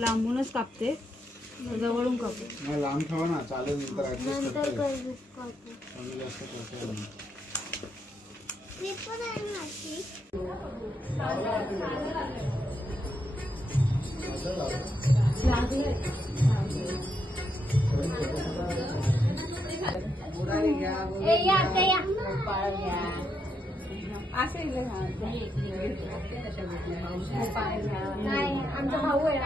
लांबूनच कापते, जवळून कापते. नाही लांब ठेवा ना, चालेल नंतर ऍडजस्ट करता येईल. कमी जास्त करता येईल. आमचा भाऊ आहे.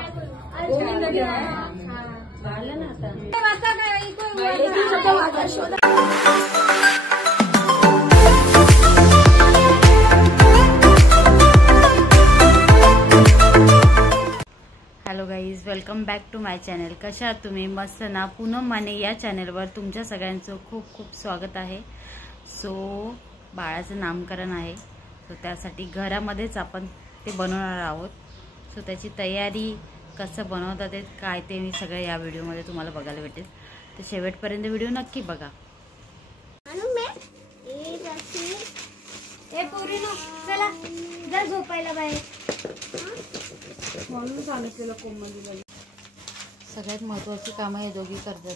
Hello guys, welcome back to my channel. कशा आहात तुम्ही? मस्त ना. पूनम माने या चॅनलवर तुमच्या सगळ्यांचं खूप खूप स्वागत आहे. सो बाळाचं नामकरण आहे, सो त्यासाठी घरामध्येच आपण ते बनवणार आहोत. सो त्याची तयारी कसं बनवतात ते काय ते मी सगळं या व्हिडिओमध्ये तुम्हाला बघायला भेटेल. तर शेवटपर्यंत व्हिडिओ नक्की बघा. चला जा झोपायला बाहेर. म्हणून सांगितलेलं कोमलीला. सगळ्यात महत्त्वाची कामं हे दोघी करतात.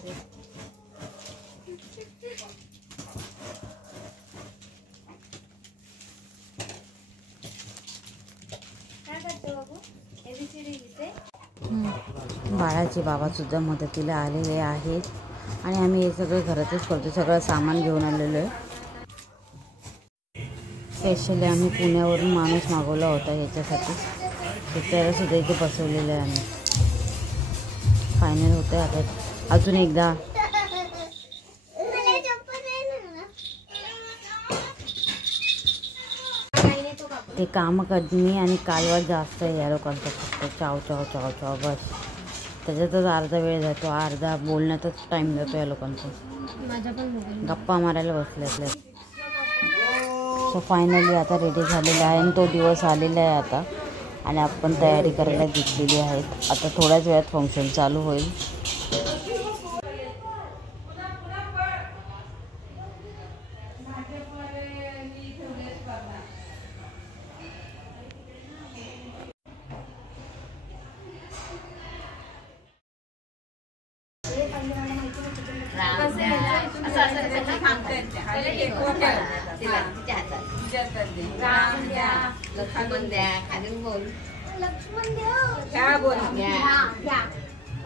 बाळाचे बाबा सुद्धा मदतीला आलेले आहेत आणि आम्ही हे सगळं घरातच करतो. सगळं सामान घेऊन आलेलो आहे. स्पेशली आम्ही पुण्यावरून माणूस मागवला होता याच्यासाठी. तर त्याला सुद्धा इथे बसवलेलं आहे आम्ही. फायनल होतं आता. अजून एकदा ते काम कमी आणि कालवा जास्त आहे या लोकांचं. फक्त चाव चाव चाव चाव बस. त्याच्यातच अर्धा वेळ जातो, अर्धा बोलण्यातच टाईम जातो या लोकांचा. गप्पा मारायला बसले आपल्या. सो फायनली आता रेडी झालेला आहे आणि तो दिवस आलेला आहे आता. आणि आपण तयारी करायला घेतलेली आहे. आता थोड्याच वेळात फंक्शन चालू होईल. लक्ष्मण द्या, खाली बोल. लक्ष्मण द्या. क्या बोल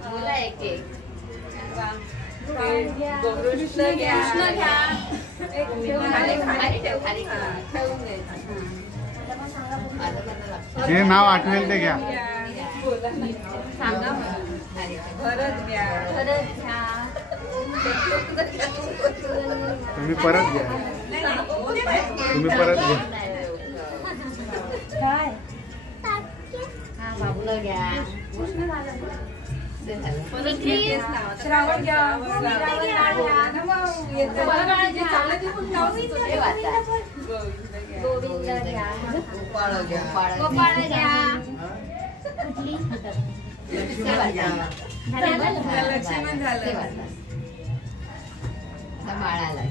बोला एक एक. कृष्ण घ्या. खाली खाली ठेव, खाली ठेवून द्यायचं. जे नाव आठवेल ते घ्या. सांगा भरत घ्या. भरत घ्या. तुम्ही परत घ्या. तुम्ही परत घ्या. काय बाबूला घ्या. श्रावण घ्या. गोविंद घ्या. गोपाळ घ्या. गोपाळ घ्या. लक्ष्मण झालं. बाळाला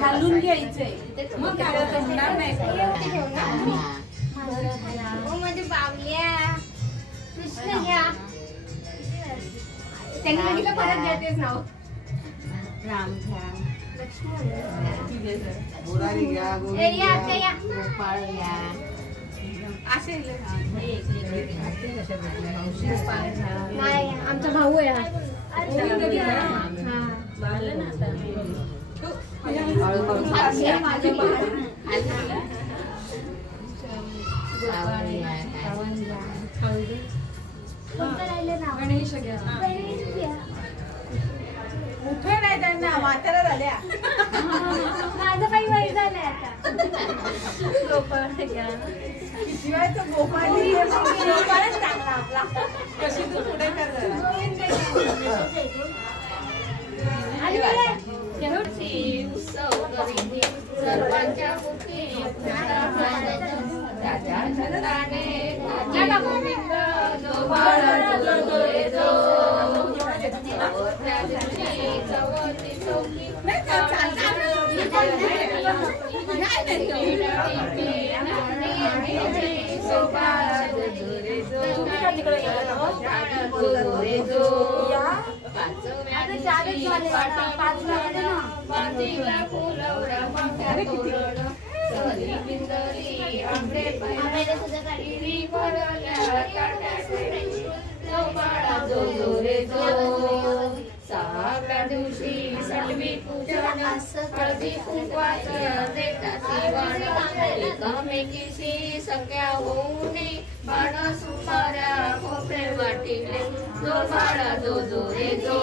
घालून घ्यायचंय. मग म्हणजे बावल्या. कृष्ण घ्या. त्यांनी बघितलं परत घ्या तेच नाव. राम घ्या. लक्ष्मण मुरारी घ्या. गोपाळ घ्या. नाही आमचा भाऊ आहे. गणेश घ्या. उठे नाही त्यांना, म्हातारा झाल्या. माझं काही वय झालंय आता. गोपाळ घ्या. शिवायचं गोपाळच चांगला आपला. कशी तू पुढे कर जरा. उत्सव सर्वांच्या सहाव्या दिवशी सटवी पूजन हळदी कुंकवाचं देतात एकमेकीशी सख्या होऊन बाण सुमाऱ्या खोपरे वाटिले जो बाळा जो जो रे जो.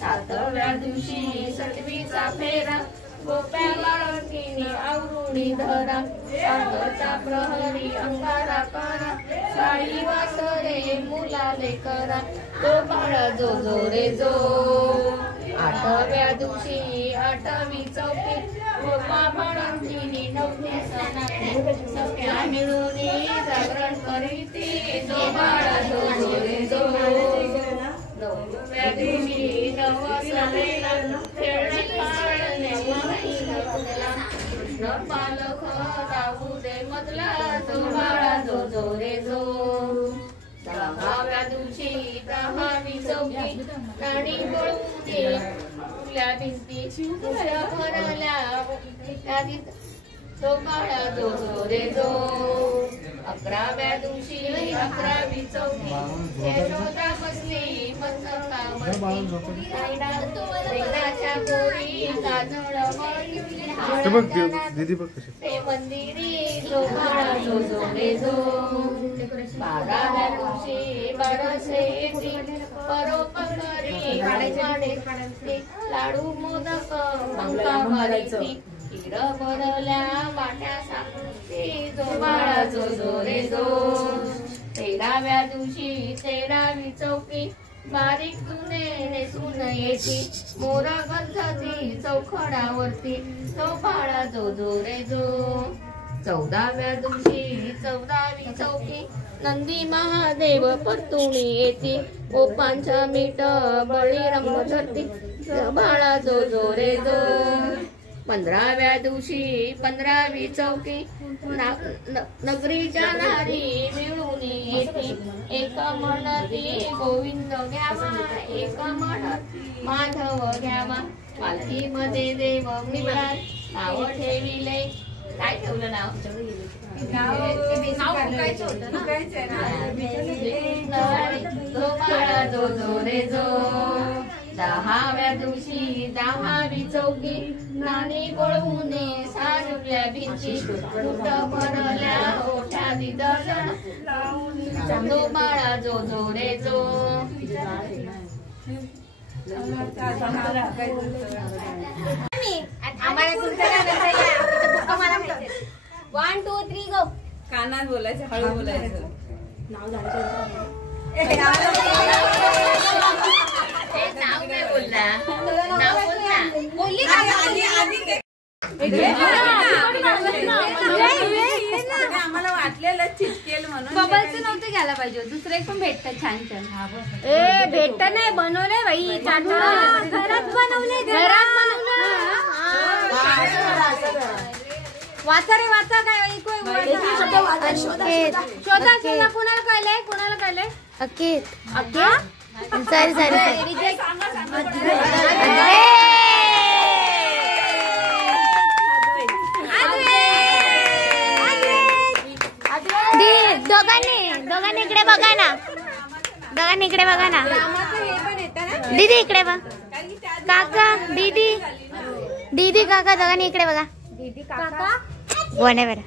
सातव्या दिवशी सटवीचा फेरा गोप्या बाळकीने आवरुणी धरा सांगचा प्रहरी अंगारा करा साई वासरे मुलाले करा तो बाळा जो जो रे जो. आठव्या दिवशी आठवी चौकी गोपा बाळकीने नवव्या सणात सख्या मिळून जागरण करीती जो बाळा जो जो रे जो. नवव्या दिवशी नवसलेला खेळणे पाळणे कृष्ण पालख राहू दे मधला जो बाळा जो जो रे जो. दहाव्या दिवशी दहावी चौकी राणी पळू दे फुल्या भिंती भरल्या तो बाळा जो जो रे जो. अकराव्या दिवशी अकरावी चौकी यशोदा बसली मंत्राच्या गोरी काजळ ते मंदिरी जो बाळा जो जो रे जो. बाराव्या दिवशी बारसे परोपकारी लाडू मोदक पंका मारीती कीड भरल्या वाट्या साखरेची जो बाळा जो जो रे जो. तेराव्या दिवशी तेरावी चौकी बारीक जुने नेसून येती मोर गंधती चौखडावरती तो बाळा जो जो रे जो. चौदाव्या दिवशी चौदावी चौकी नंदी महादेव परतुणी येती गोपांच्या मीठ बळीरंग धरती बाळा जो जो रे जो. पंधराव्या दिवशी पंधरावी चौकी नगरीच्या नारी मिळून येती एक म्हणती गोविंद घ्यावा एक म्हणती माधव घ्यावा पालखी मध्ये देव मिळाल नाव ठेविले. काय ठेवलं नाव जो बाळा जो जो रे जो. दहाव्या दिवशी दहावी चौकी नाणी पळवून सारुल्या भिंती लुट भरल्या ओठ्या दिदळ जो बाळा जो जो रे जो. आम्हाला तुमचं 1 2 3 गो. कानात बोलायचं हळू बोलायचं. नाव नाही बोलला नाव बोलला बोलली आम्हाला वाटलेलं चिटकेल म्हणून बबलचं नव्हतं घ्यायला पाहिजे दुसरे पण भेटतात छान छान. ए भेटत नाही बनवले बाई घरात बनवले वाचा रे वाचा काय शोधा शोधा कुणाला कळलंय कुणाला कळलंय अकेत सॉरी सॉरी दोघांनी इकडे बघा ना दोघांनी इकडे बघा ना दीदी इकडे बघ काका दीदी दीदी काका दोघांनी इकडे बघा दीदी काका वन आहे बरं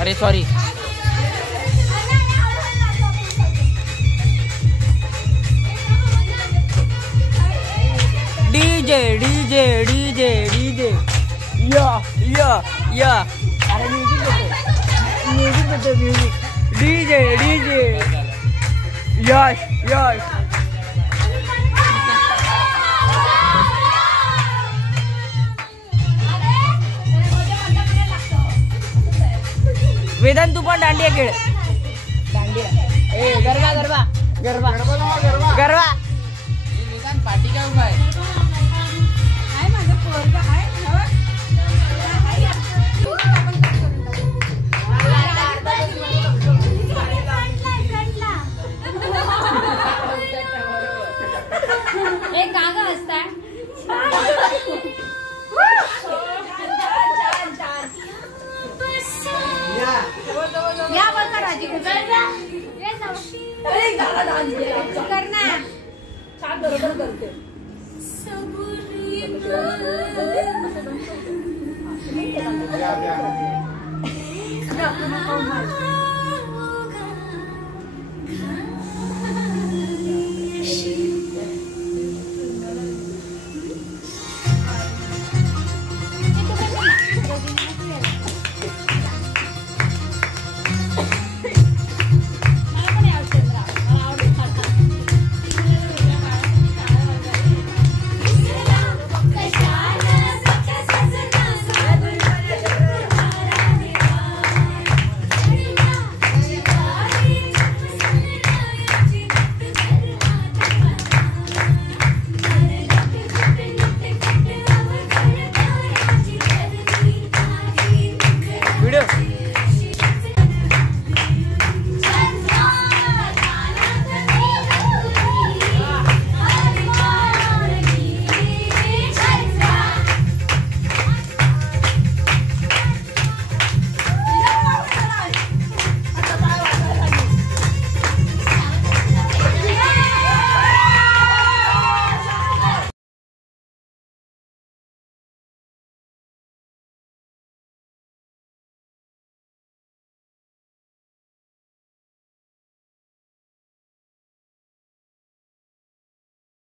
अरे sorry. DJ DJ DJ DJ या या या. अरे म्युझिक देतो music. DJ DJ Yash Yash. Vedanta तू पण दांडिया खेळ. दांडिया ए गरबा गरबा गरबा गरबा. वेदांत पाठी काय उभा आहे. माझं पोरगं आहे. एक गागा असतात. या बघा राजी कर ना. छान बरोबर करते. या, या.